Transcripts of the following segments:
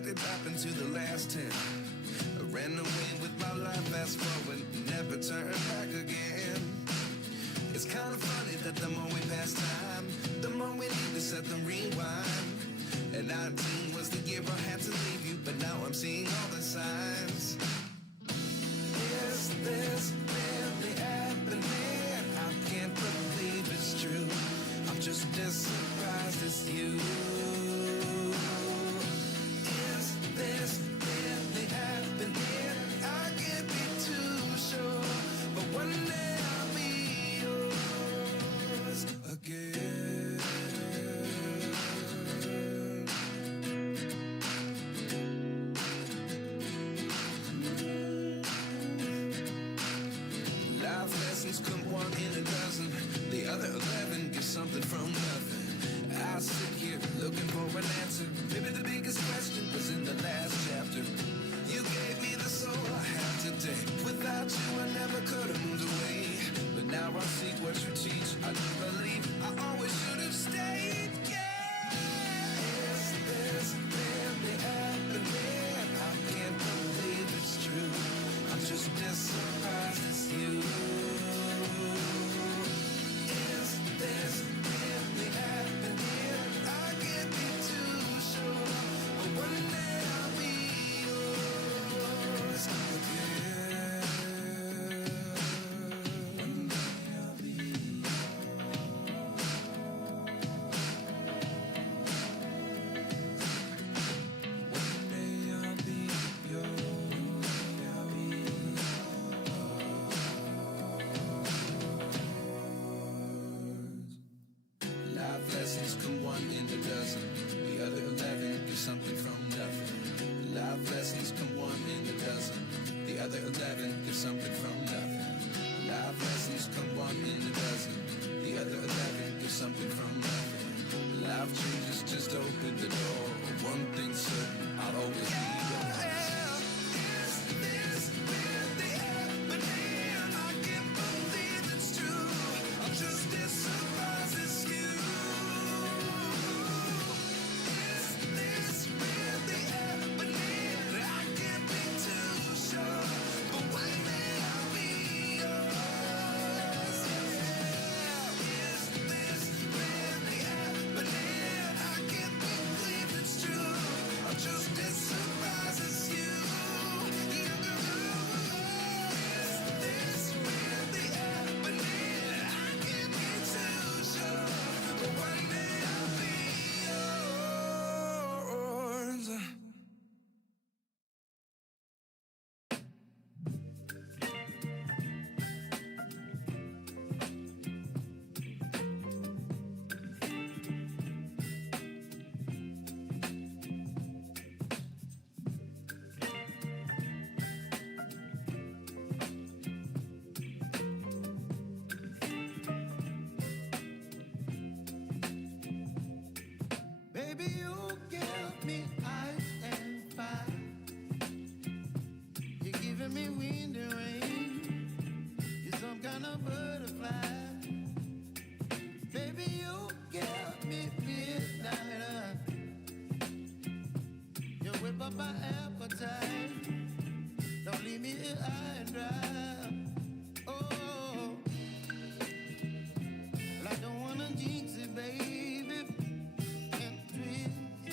what did happen to the last 10? I ran away with my life, fast forward, never turn back again. It's kind of funny that the more we pass time, the more we need to set the rewind. And 19 was the year I had to leave you, but now I'm seeing all the signs. Is this really happening? I can't believe it's true. I'm just as surprised as you. Is this really happening? I can't be too sure, but one day I'll be yours again. Life lessons come one in a dozen. The other 11 get something from nothing. I sit here looking for an answer. Maybe the biggest question was in the last chapter. You gave me the soul I have today. Without you I never could have moved away. But now I see what you teach. I do believe I always should have stayed. Yeah. Is this really happening? I can't believe it's true. I'm just as surprised as you. Is this really happening? I can't be too sure, but one day I'll be yours again. One day I'll be yours. One day I'll be yours. I'll be life lessons come one in a dozen. The other 11 get something from nothing. Life lessons come one in a dozen. The other 11 get something from nothing. Life lessons come one in a dozen. The other 11 get something from nothing. Life changes, just open the door. One thing's certain, I'll always be yours. Is this really happening? I can't believe it's true. I'm just as surprised as you. Is this really happening? I can't be too sure, but one day I'll be yours. Is this really happening? I can't believe it's true. I'm just as surprised as you. Is this really happening? I can't be too sure, but one day I'll be yours. Baby, you give me ice and fire. You're giving me wind and rain. You're some kind of butterfly. Baby, you give me midnight. You whip up my appetite. Don't leave me here high and dry. Oh, well, I don't wanna jinx it, baby. And twist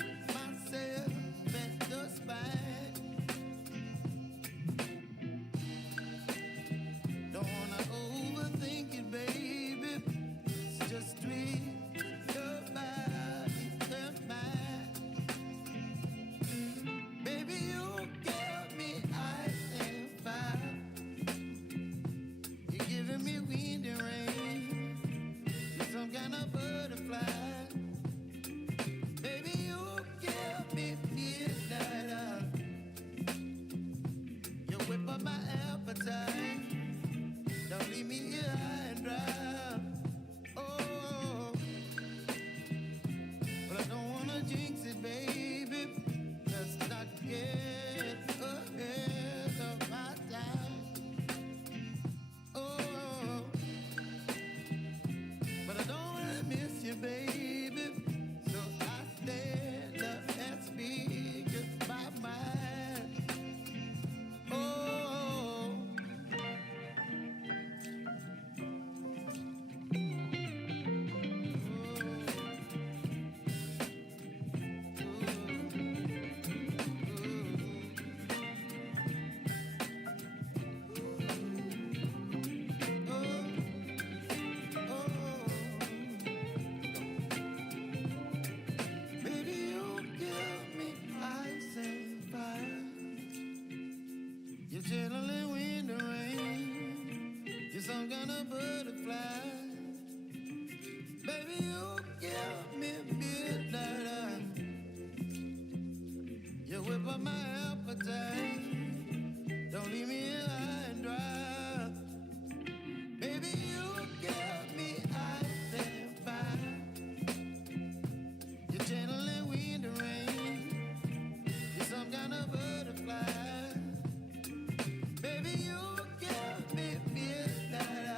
some kind of butterfly. Baby, you give me midnight. You whip up my appetite. Don't leave me here high and dry. Baby, you give me ice and fire. You're gentle and wind and rain. You're some kind of butterfly. Baby, you give me midnight.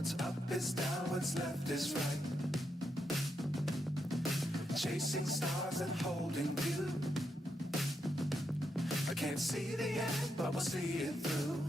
What's up is down, what's left is right. Chasing stars and holding you. I can't see the end, but we'll see it through.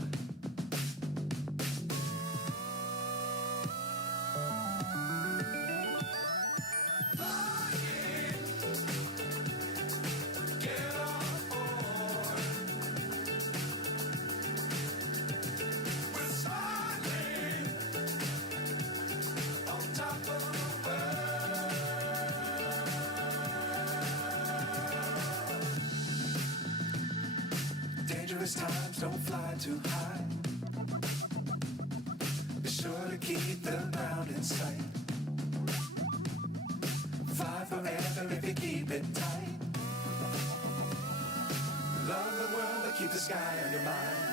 Dangerous times, don't fly too high. Be sure to keep the ground in sight. Fly forever if you keep it tight. Love the world, but keep the sky on your mind.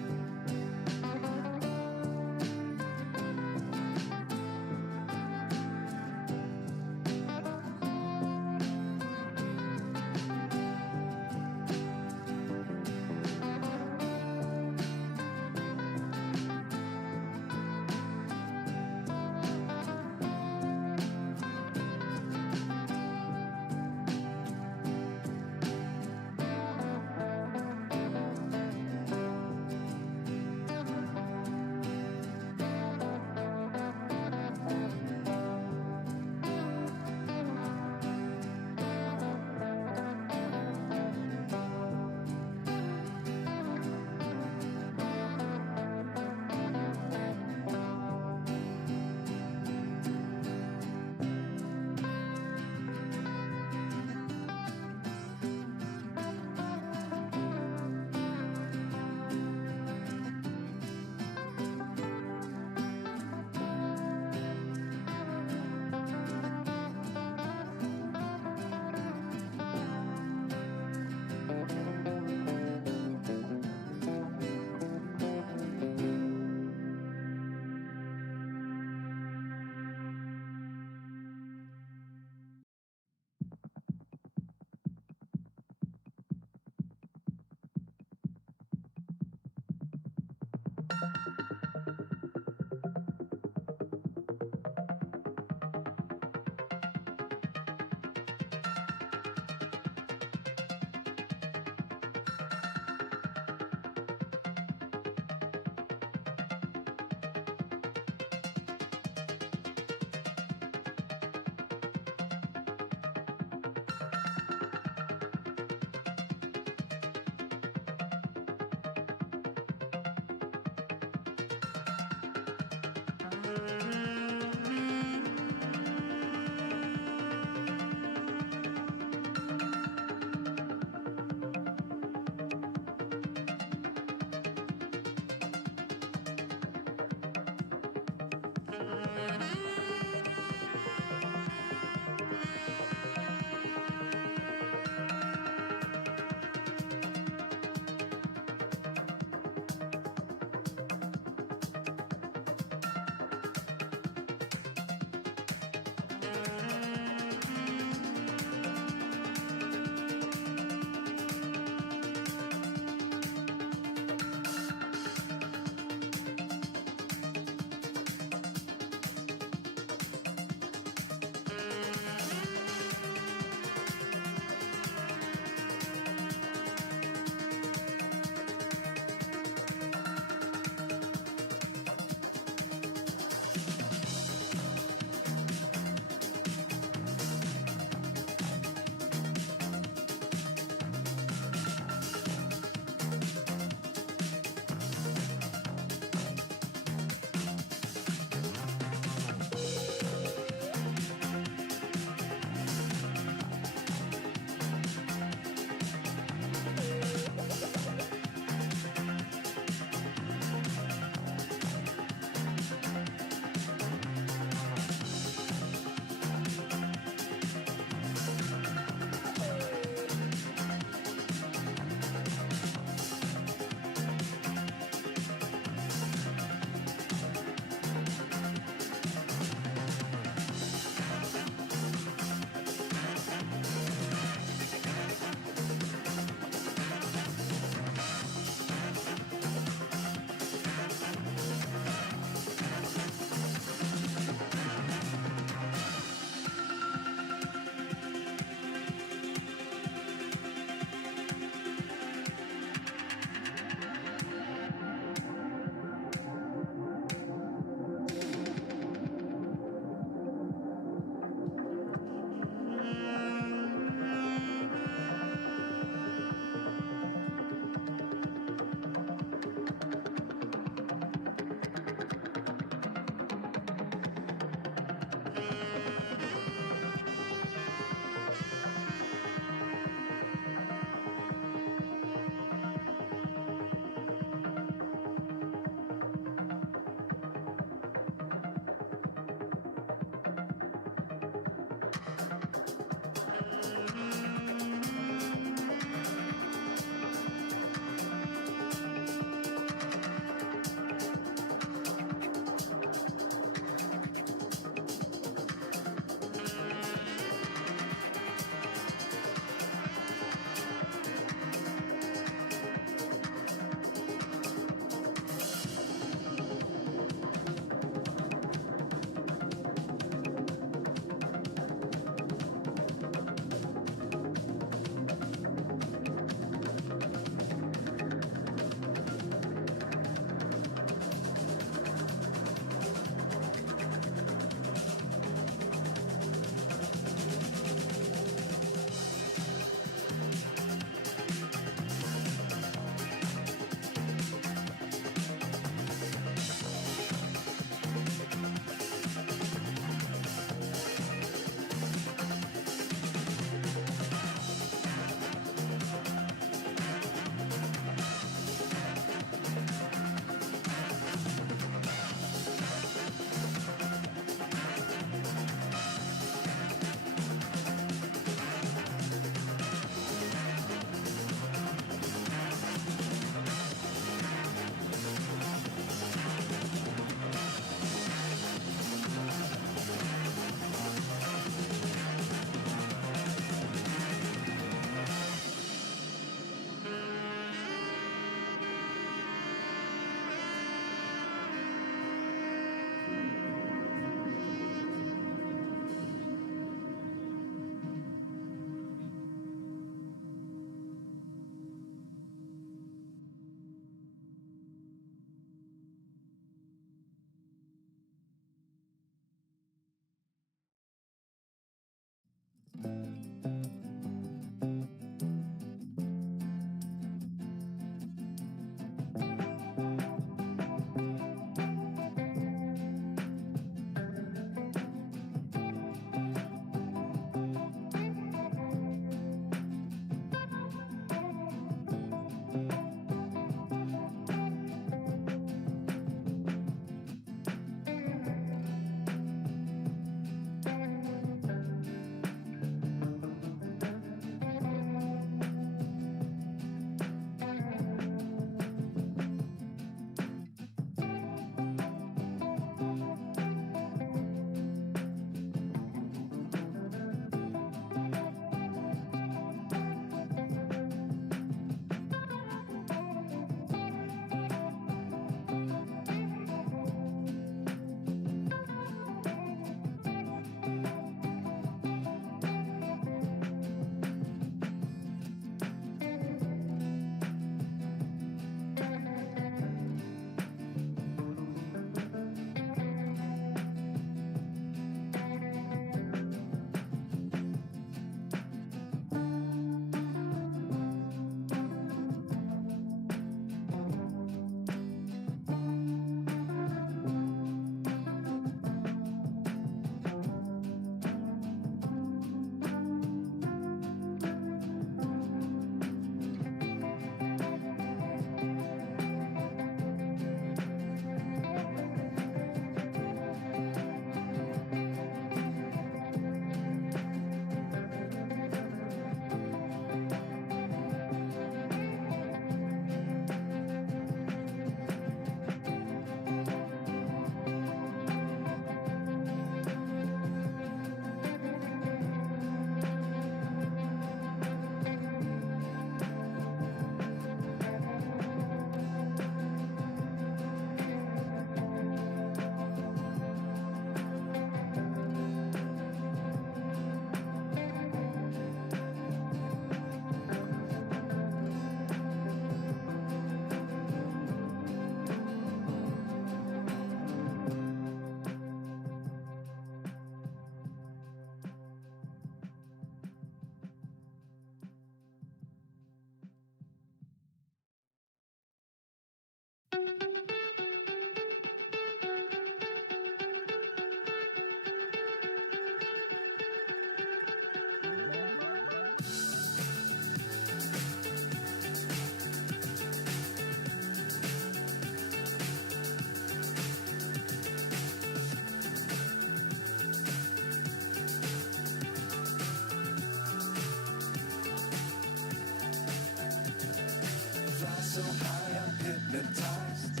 So high, I'm hypnotized.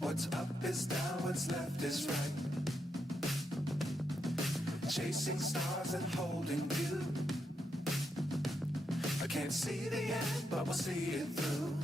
What's up is down, what's left is right. Chasing stars and holding you. I can't see the end, but we'll see it through.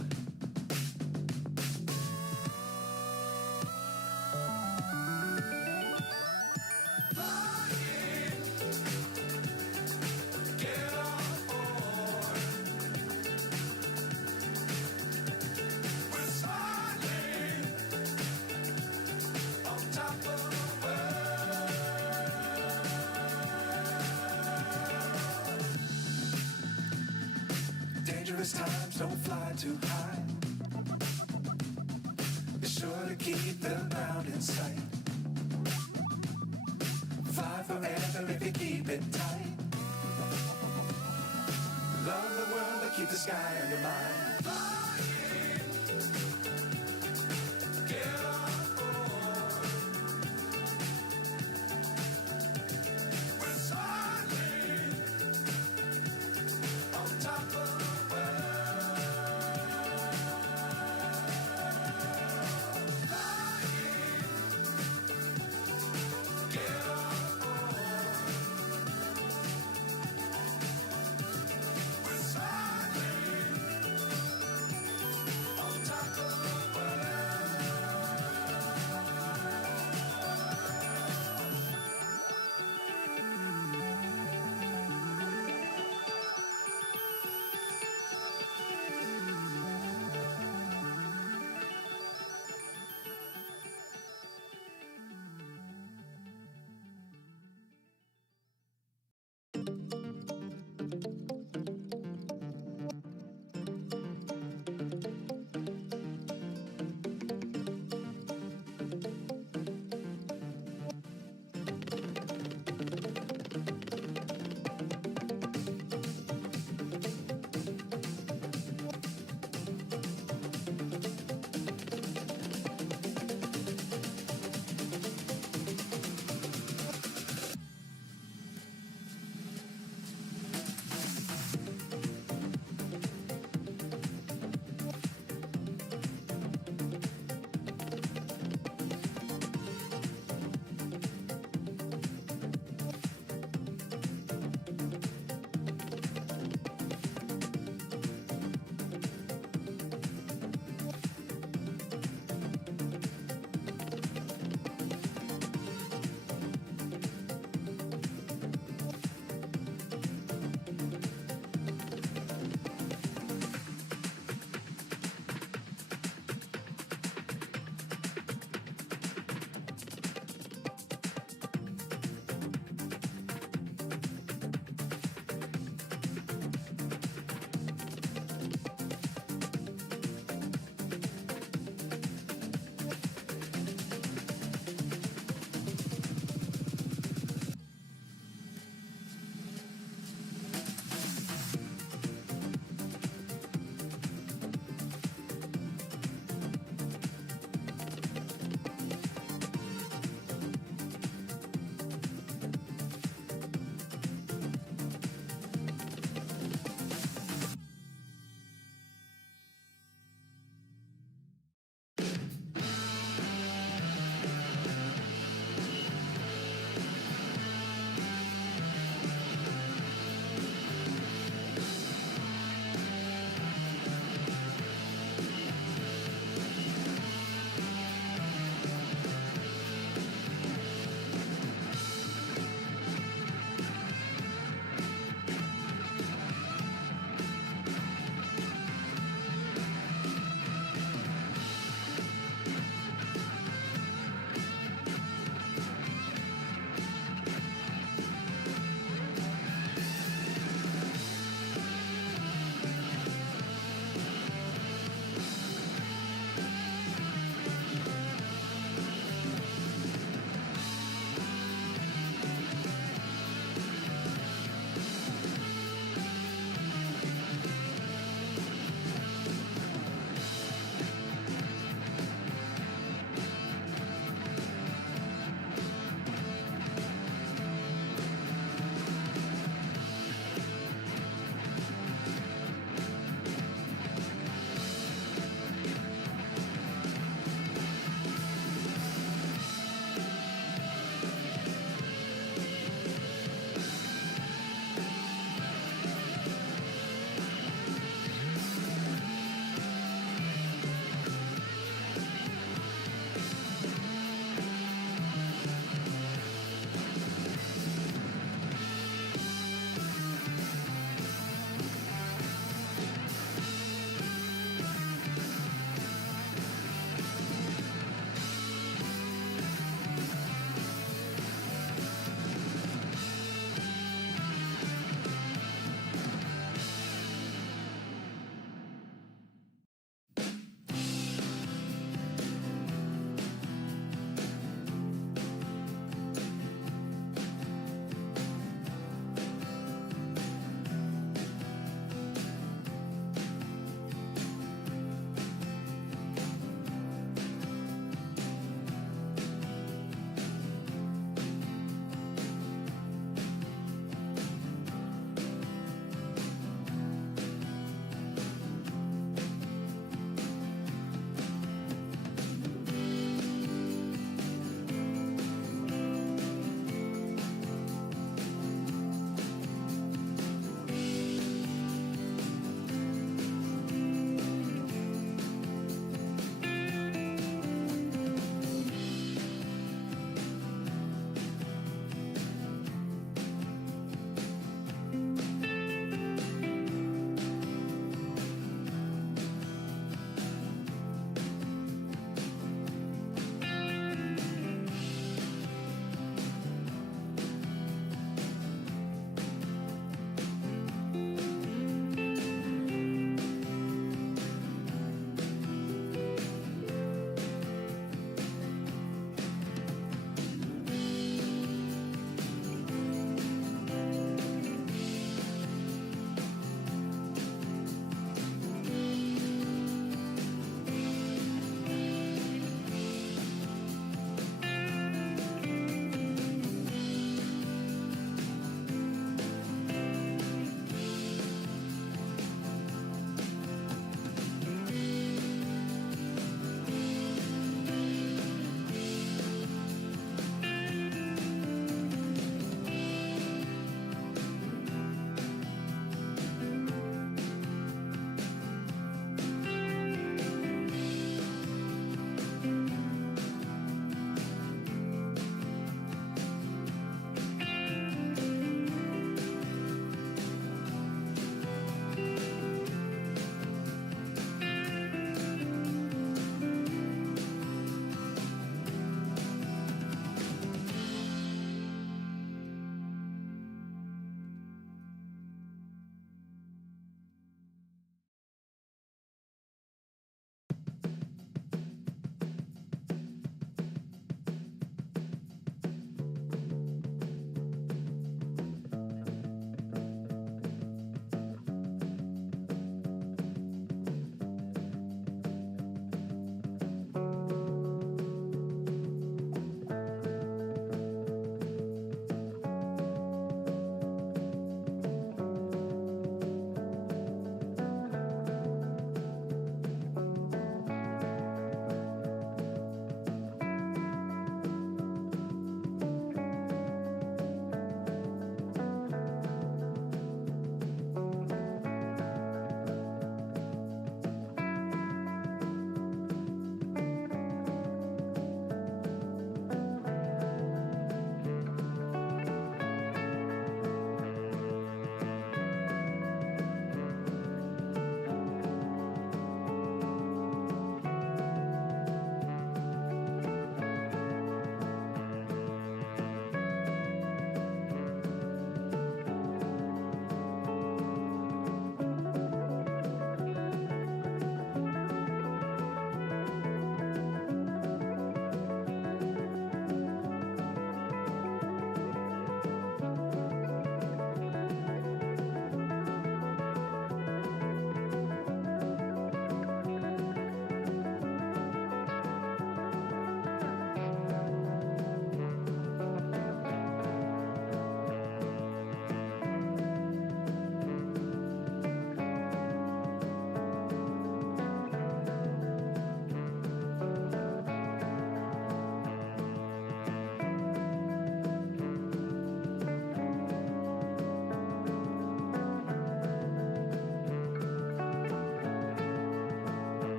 Dangerous times, don't fly too high. Be sure to keep the ground in sight. Fly forever if you keep it tight. Love the world, but keep the sky on your mind.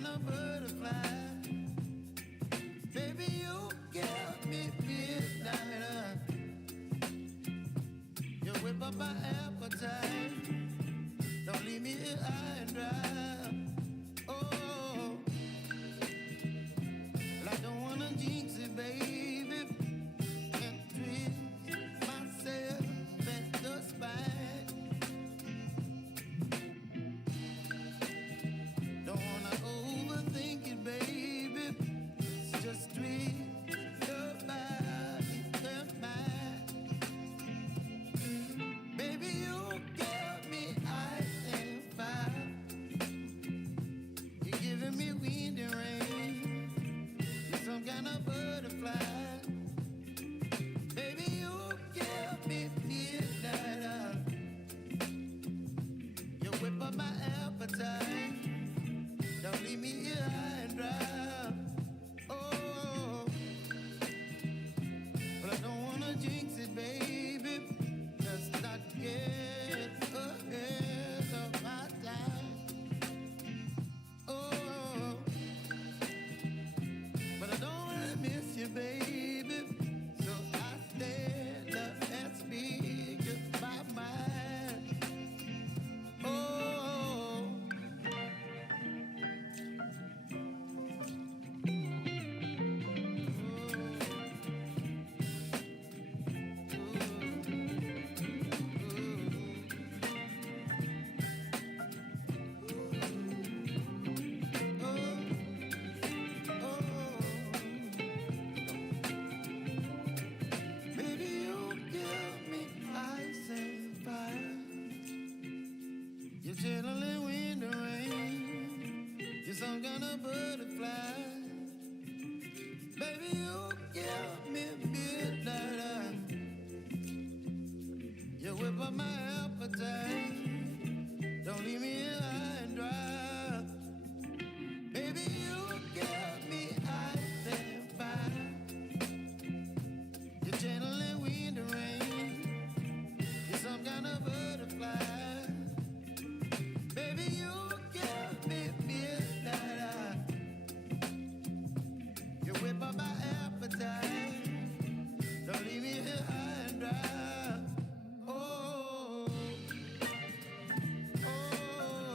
kind of butterfly. Baby, you give me midnight. You whip up my appetite. Don't leave me here high and dry. Oh, well, I don't wanna jinx it, baby. Can't twist myself at the spine. Don't wanna overthink it, baby. It's just twist your body and mine. Baby, you give me ice and fire. You're giving me wind and rain. You're some kind of butterfly. Baby, you give me midnight. You whip up my appetite. Don't leave me here high and dry. Oh, but I don't wanna jinx it, baby. Just not get ahead of my time. Oh, but I don't wanna miss you, baby. So I stand up and speak my mind. Oh, baby, you give me ice and fire. You're chilling wind and rain. You're some kind of butterfly. Baby, you give me midnight. You whip up my appetite. Don't leave me here high and dry. Baby, you give me ice and fire. You're channeling wind and rain. You're some kind of butterfly. Baby, you give me midnight. You whip up my appetite. Don't leave me here high and dry. Oh, oh,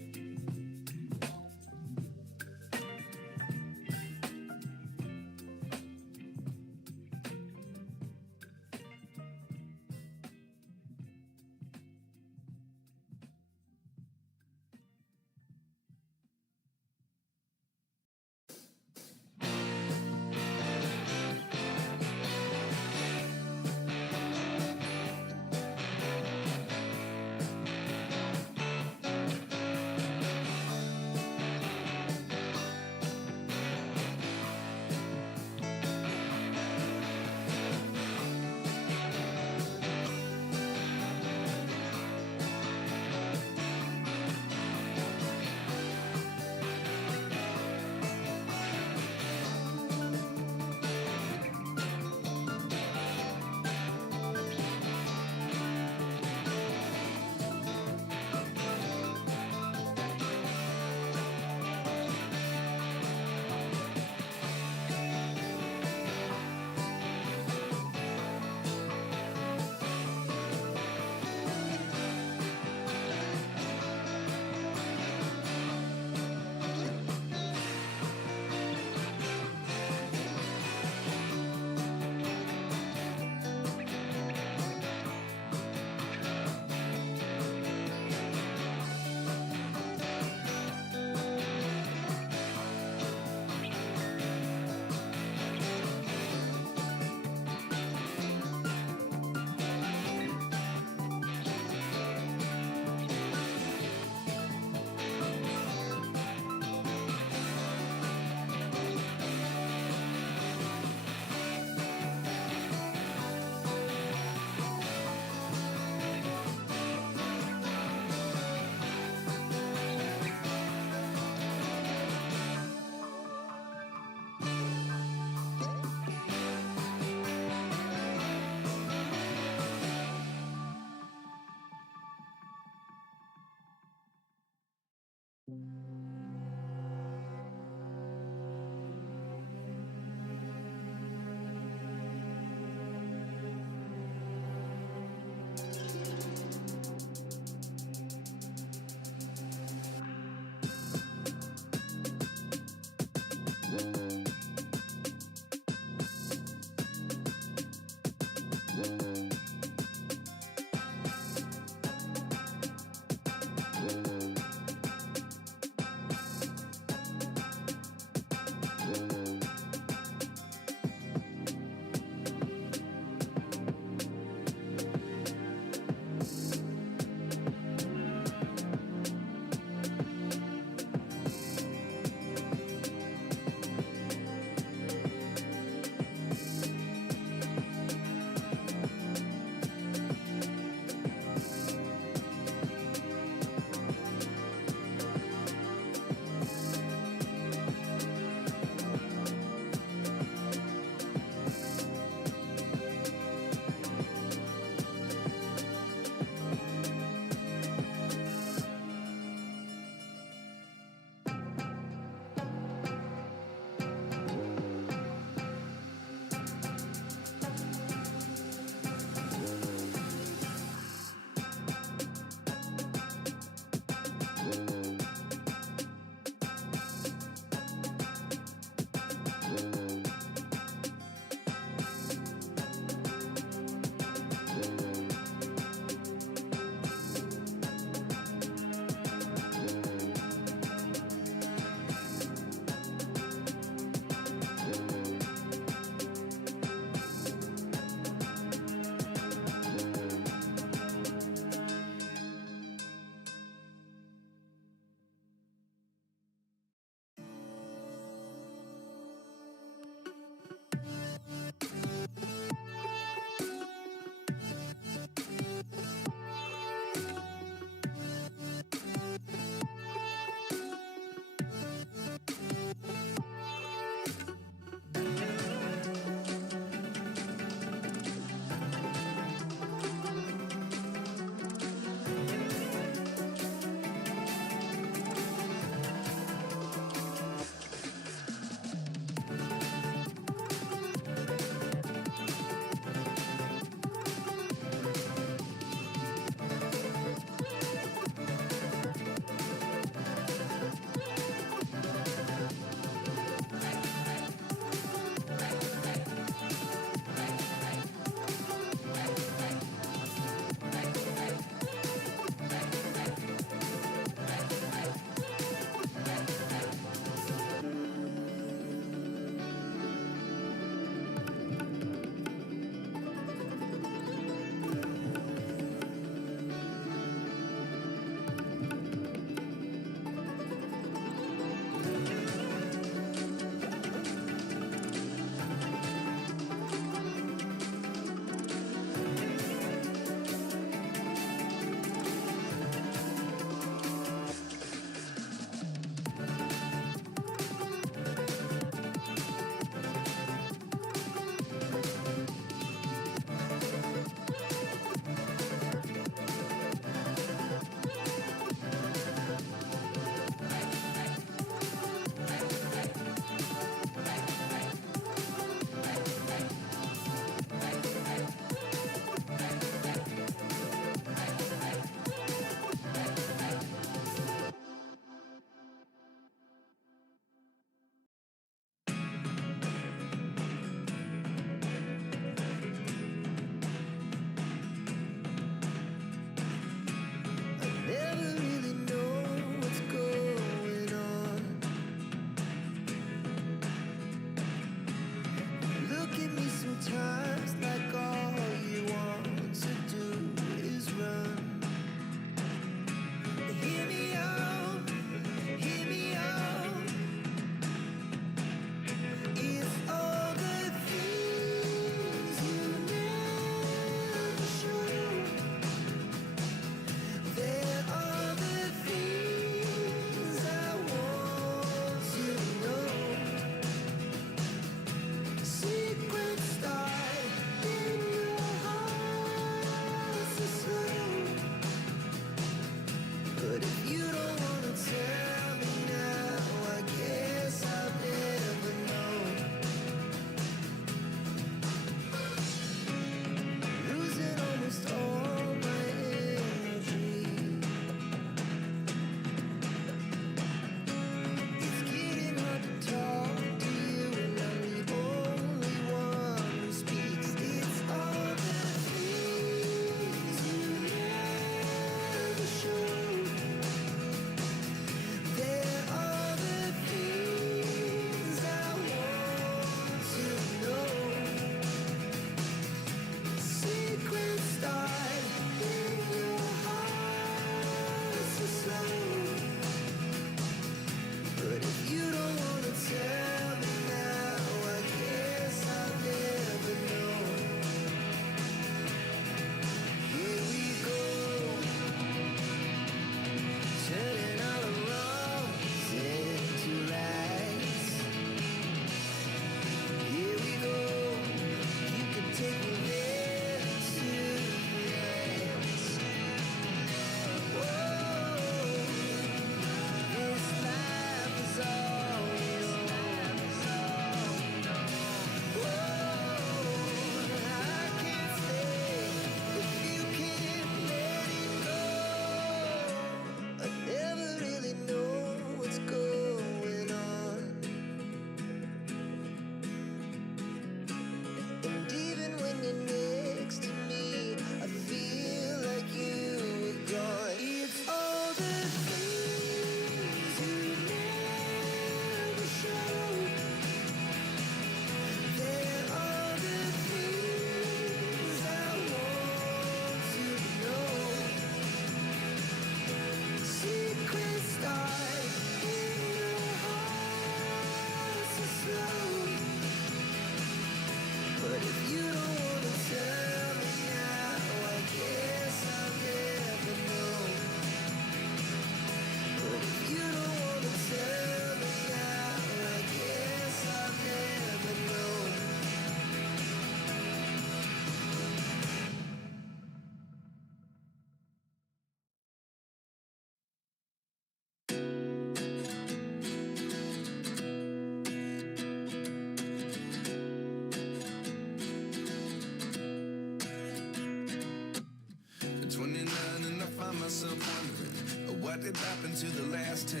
started rapping to the last 10.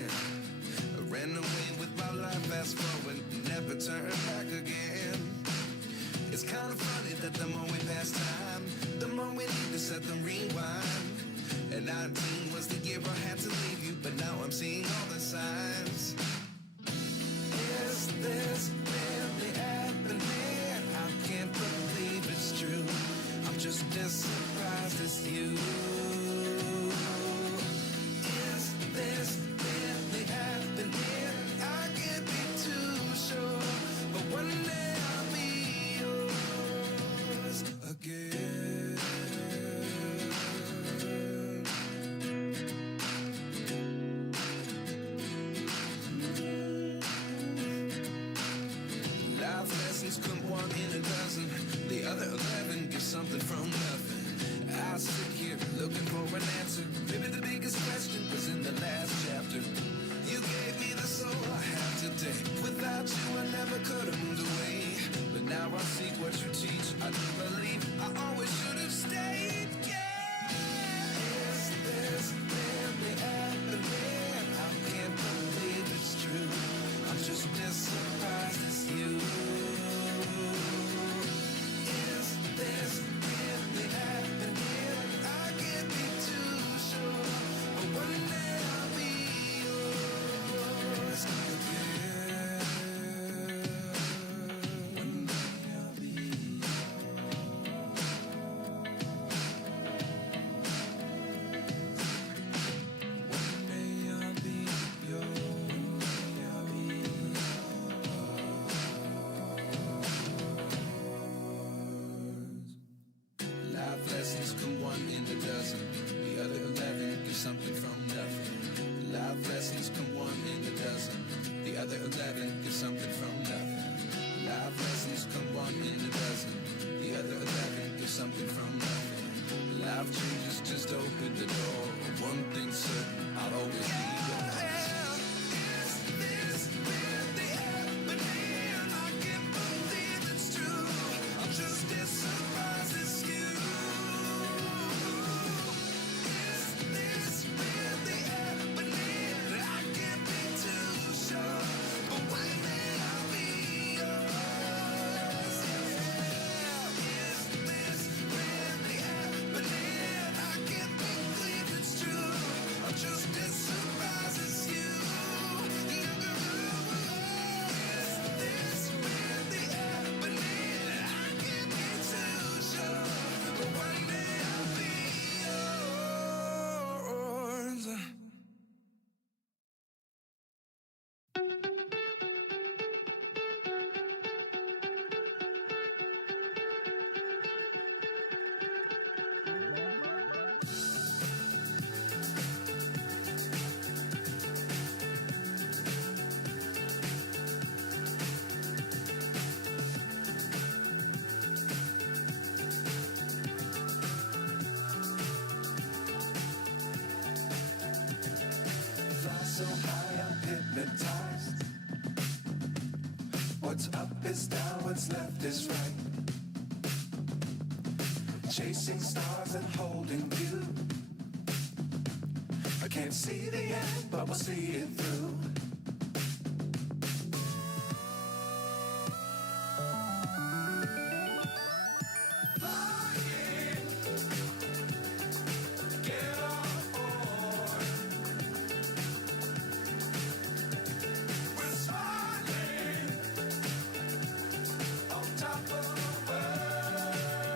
I ran away with my life, fast forward, never turn back again. It's kind of funny that the more we pass time, the more we need to set the rewind. And 19 was the year I had to leave you, but now I'm seeing all the signs. Is this really happening? I can't believe it's true. I'm just as surprised as you. Is this really happening? I can't be too sure, but one day I'll be yours again. Life lessons come one in a dozen. The other 11 get something from nothing. I sit here looking for an answer. Maybe the biggest question was in the last chapter. You gave me the soul I have today. Without you I never could have moved away. But now I see what you teach. I do believe I always should have stayed. Yeah. Is this really happening? I can't believe it's true. I'm just as surprised as you. Is this really happening? I can't be too sure, but one day I'll be yours again. One day I'll be One day I'll be Life lessons come one in a dozen. The other 11 get something from nothing. Life lessons come one in a dozen. The other 11 get something from nothing. Life lessons come one in a dozen. The other 11 get something from nothing. Life changes just open the door. One thing's certain, I'll always be yours. Is this really happening? I can't believe it's true. I'm just as surprised as you. Is this really happening? I can't be too sure, but one day I'll be yours. Is this really happening? I can't believe it's true. I'm just as surprised as you. Is this really happening? I can't be too sure, but one day I'll be yours. Fly so high, I'm hypnotized. What's up is down, what's left is right. Chasing stars and holding you. I can't see the end, but we'll see it through. Get on board. We're smiling on top of the world.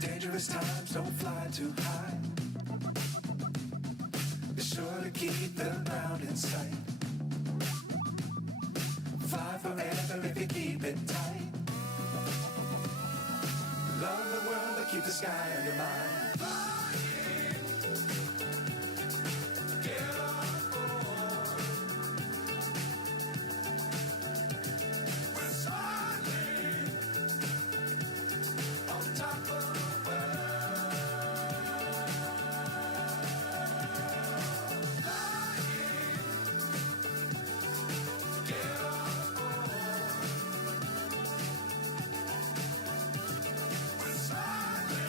Dangerous times, don't fly too high. Be sure to keep the ground in sight. Fly forever if you keep it tight. Love the world, but keep the sky on your mind. Get on board. We're soaring on top of the world. Get on board. We're soaring.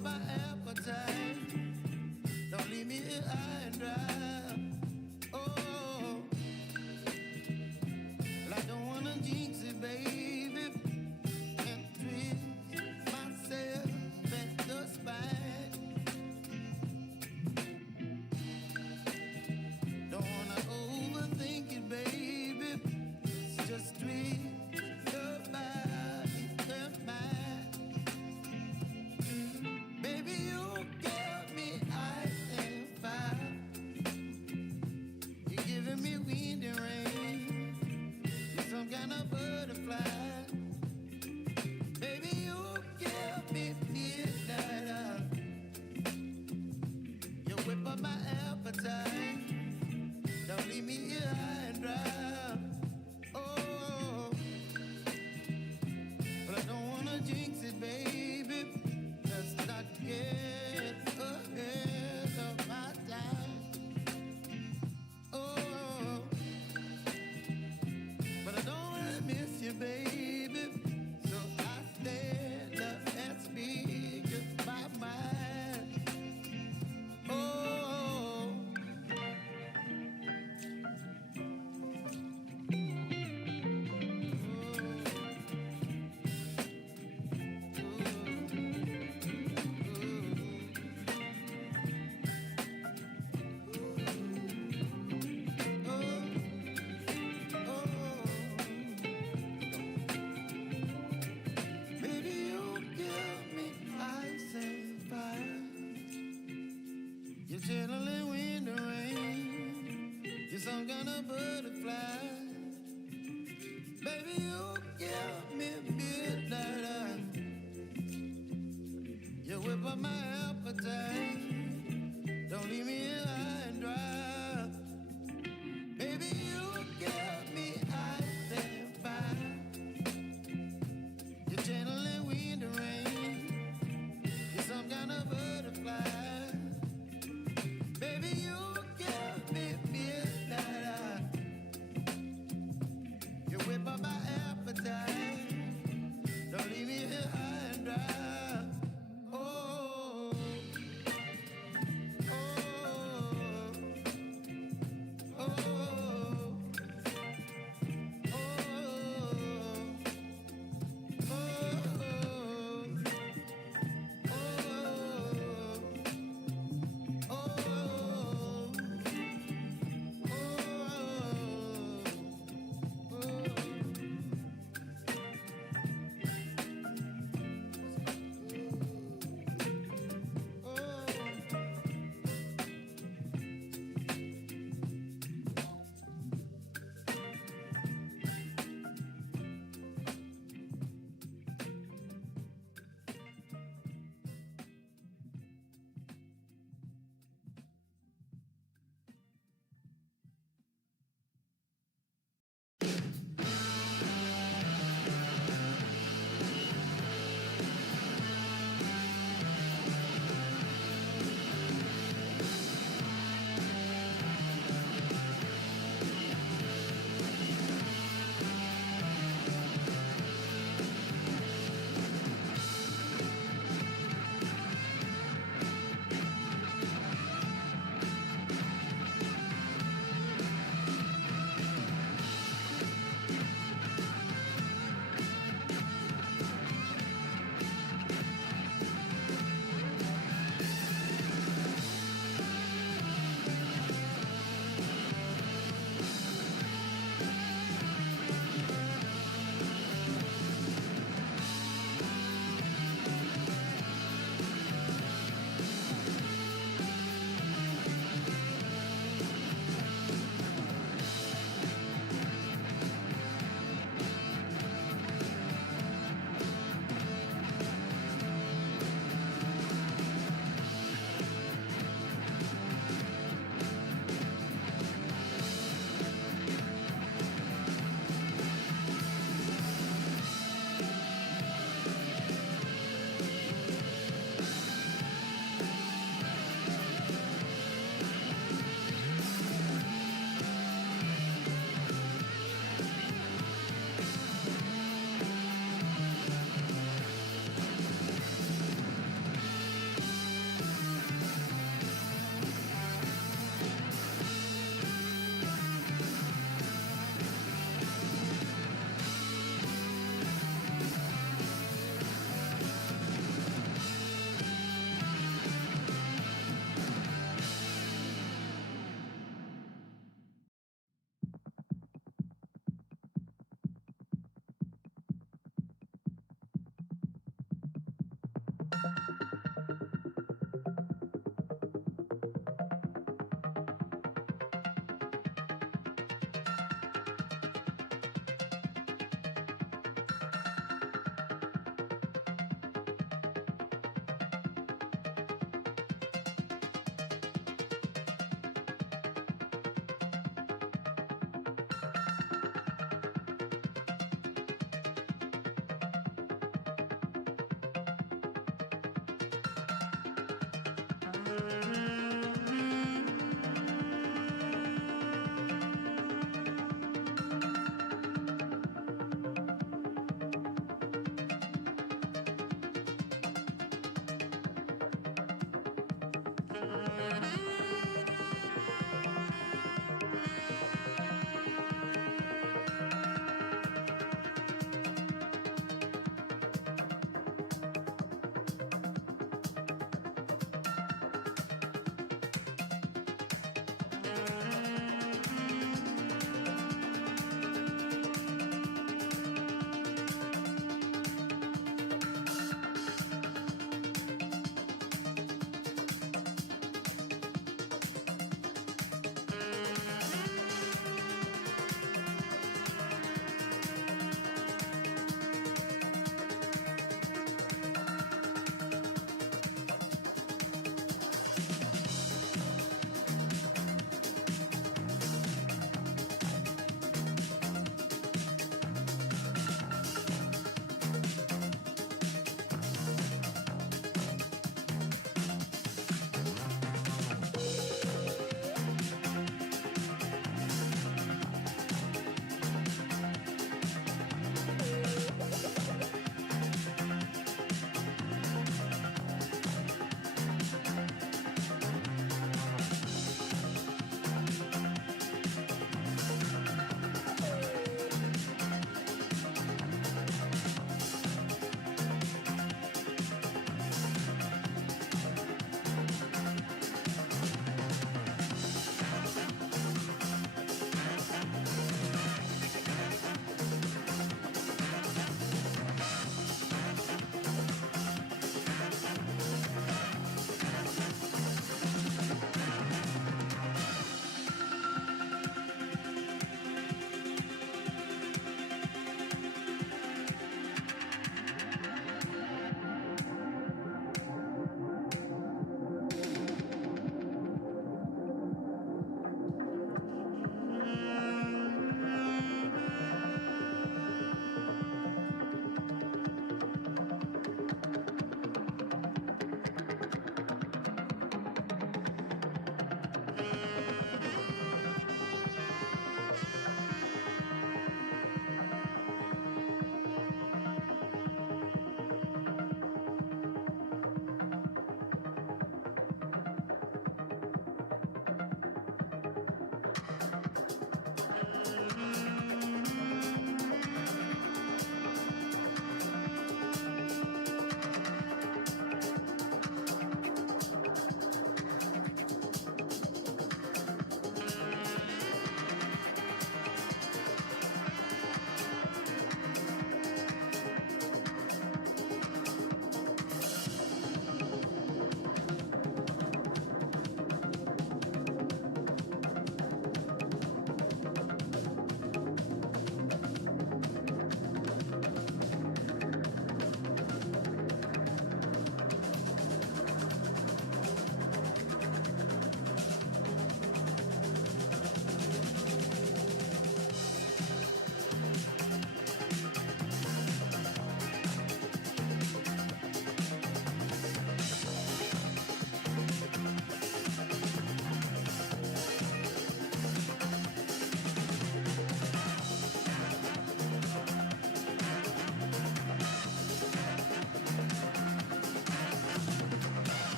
up my appetite. Don't leave me here high and dry. Oh, well, I don't wanna jinx it, baby, and twist myself at the spine. Don't wanna overthink it, baby. It's just twist your body, your mind. Baby, you got me ice and fire.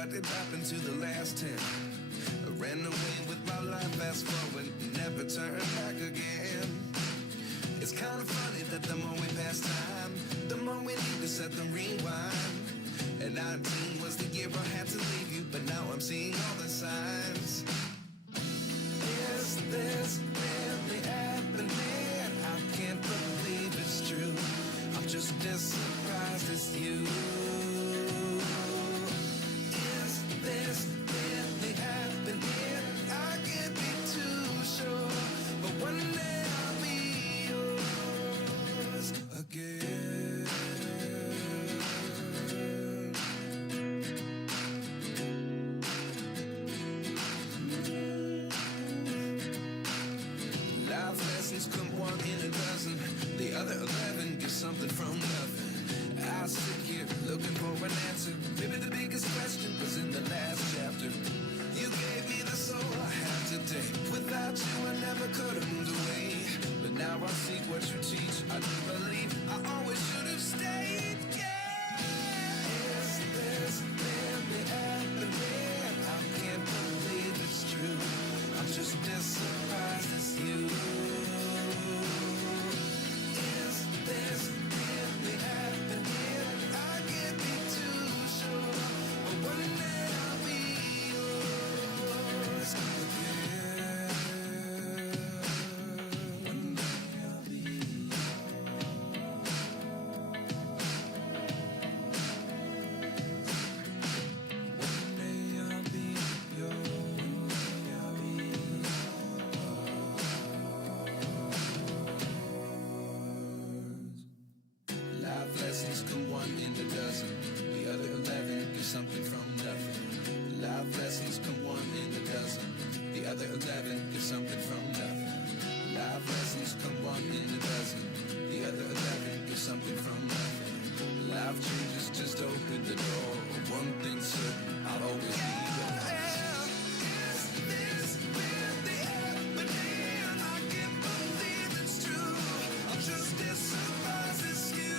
what did happen to the last 10? I ran away with my life, fast forward, never turn back again. It's kind of funny that the more we pass time, the more we need to set the rewind. And 19 was the year I had to leave you, but now I'm seeing all the signs. Is this really happening? I can't believe it's true. I'm just as surprised as you. Is this really happening? I can't be too sure, but one day I'll be yours again. Life lessons come one in a dozen. The other 11 get something from nothing. I sit here looking for an answer. Maybe the biggest question was in the last chapter. You gave me the soul I have today. Without you I never could have moved away. But now I see what you teach. I do believe I always should have stayed. Yeah. Is this really happening? I can't believe it's true. I'm just as surprised as you. Is this really happening? I can't be too sure, but one day I'll be yours again. One day I'll be One day I'll be yours. I'll be Life lessons come one in a dozen. The other 11 get something from nothing. Life lessons come one in a dozen. The other 11 get something from nothing. Life lessons come one in a dozen. The other 11 get something from nothing. Life changes just open the door. One thing's certain, I'll always be yours. Is this really happening? I can't believe it's true. I'm just as surprised as you.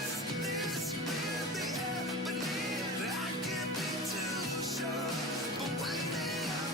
Is this really happening? I can't be too sure, but one day I'll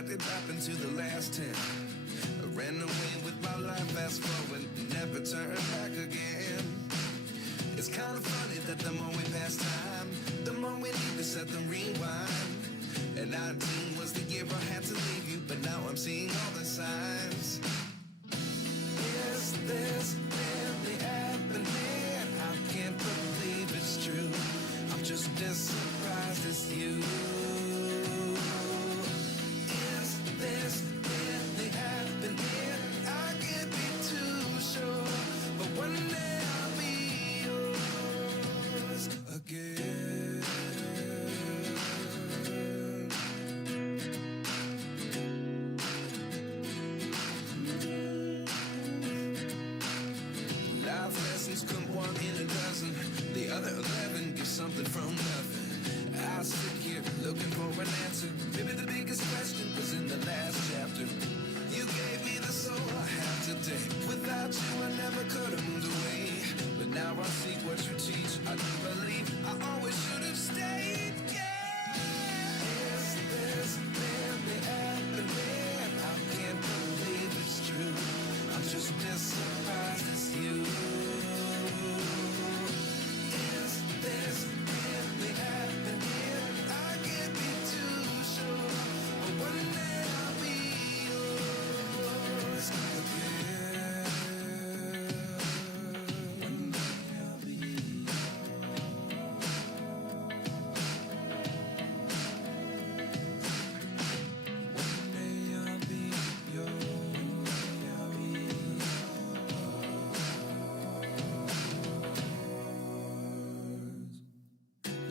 What did happen to the last 10? I ran away with my life, fast forward, never turn back again. It's kind of funny that the more we pass time, the more we need to set the rewind. And 19 was the year I had to leave you, but now I'm seeing all the signs. Is this really happening? I can't believe it's true. I'm just as surprised as you. Is this really happening? I can't be too sure, but one day I'll be yours again. Life lessons come one in a dozen. The other 11 give something from nothing. I sit here looking for an answer. Maybe the biggest question was in the last chapter. You gave me the soul I have today. Without you I never could have moved away. But now I see what you teach. I do believe I always should have stayed. Yeah. Is this really happening? I can't believe it's true. I'm just as surprised as you. Is this really happening? I can't be too sure, but one day I'll be yours again. One day I'll be One day I'll be yours. I'll be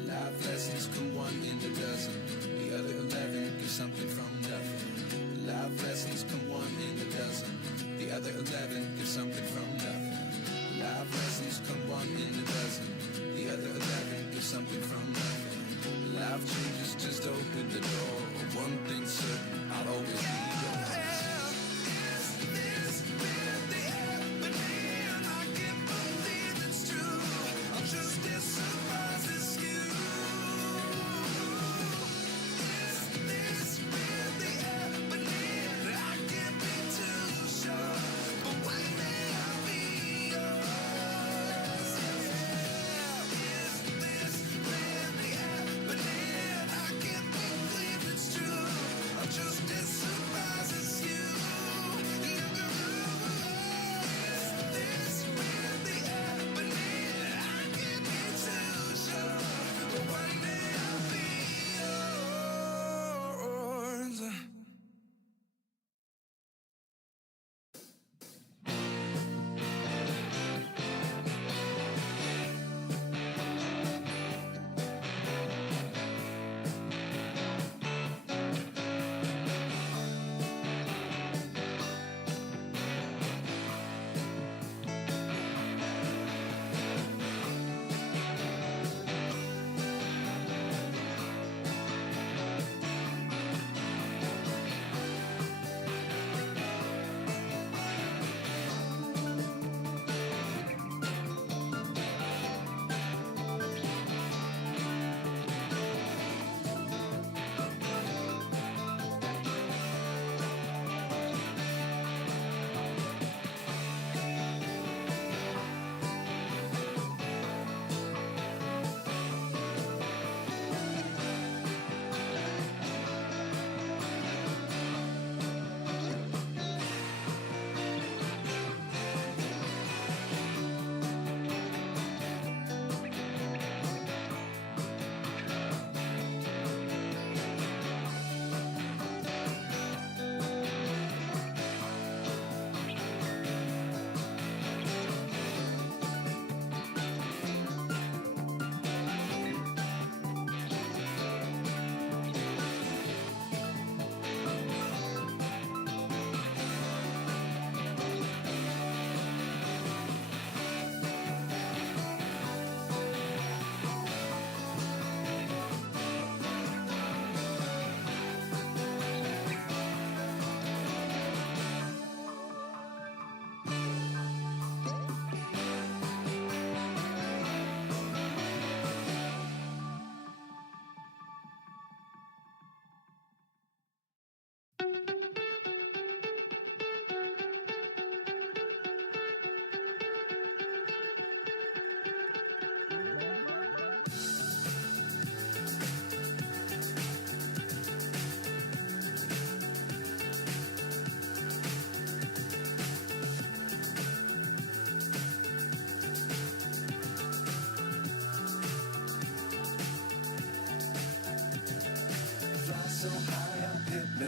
Life lessons come one in a dozen. The other 11 give something from nothing. Life lessons come one in a dozen. The other 11 give something from nothing. Life lessons come one in a dozen. The other 11 give something from nothing. Life changes, just open the door. One thing's certain, I'll always be yours. Is this really happening? I can't believe it's true. I'm just as surprised as you. Is this really happening? I can't be too sure, but one day I'll be yours. Is this really happening? I can't believe it's true. I'm just as surprised.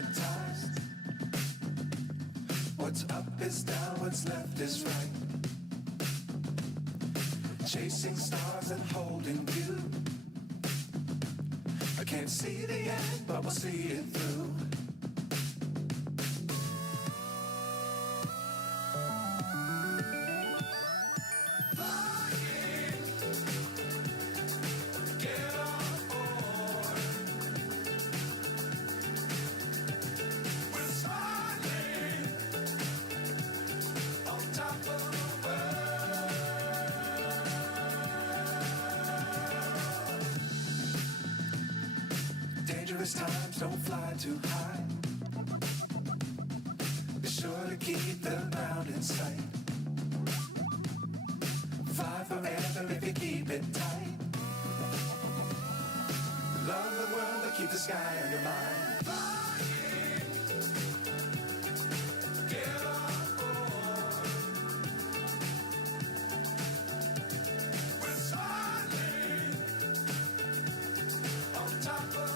hypnotized. What's up is down, what's left is right. Chasing stars and holding you. I can't see the end, but we'll see it through. Dangerous times, don't fly too high. Be sure to keep the ground in sight. Fly forever if you keep it tight. Love the world and keep the sky on your mind. Get on board. We're sailing on top of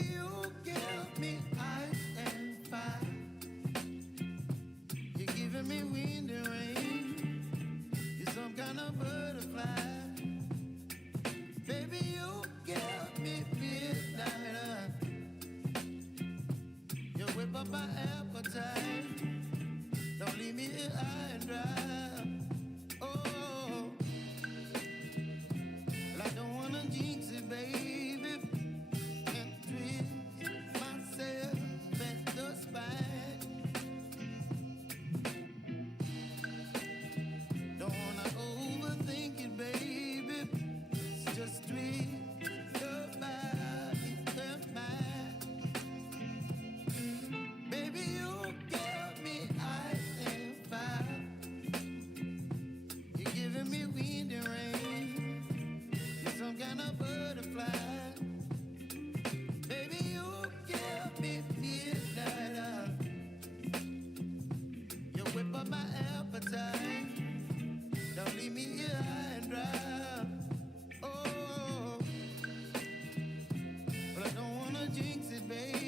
Baby, you give me ice and fire. You're giving me wind and rain. You're some kind of butterfly. Baby, you give me midnight. You whip up my appetite. Don't leave me here high and dry. Oh, well, I don't wanna jinx it, baby, and twist myself at the spine. Don't wanna overthink it, baby. It's just twist your body and mine. Baby, you give me ice and fire. You're giving me wind and rain. You're some kind of butterfly. Baby, you give me midnight. You whip up my appetite. Don't leave me here high and dry. Oh, but I don't wanna jinx it, baby.